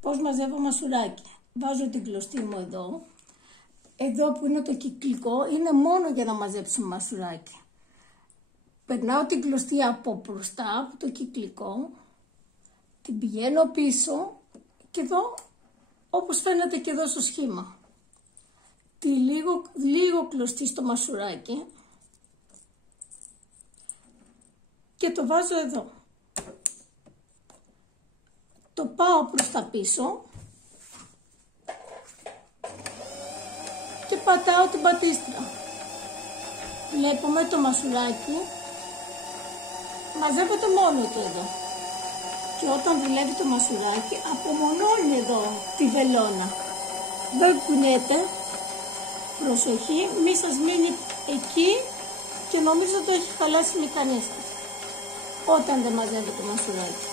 Πώς μαζεύω μασουράκι. Βάζω την κλωστή μου εδώ. Εδώ που είναι το κυκλικό είναι μόνο για να μαζέψουμε μασουράκι. Περνάω την κλωστή από μπροστά, από το κυκλικό. Την πηγαίνω πίσω και εδώ, όπως φαίνεται και εδώ στο σχήμα. Τη λίγο κλωστή στο μασουράκι και το βάζω εδώ. Το πάω προς τα πίσω και πατάω την πατήστρα. Βλέπουμε το μασουράκι μαζεύεται μόνο του εδώ. Και όταν δουλεύει το μασουράκι απομονώνει εδώ τη βελόνα. Δεν κουνιέται. Προσοχή, μη σας μείνει εκεί και νομίζω ότι έχει χαλάσει η μηχανή σας όταν δεν μαζεύει το μασουράκι.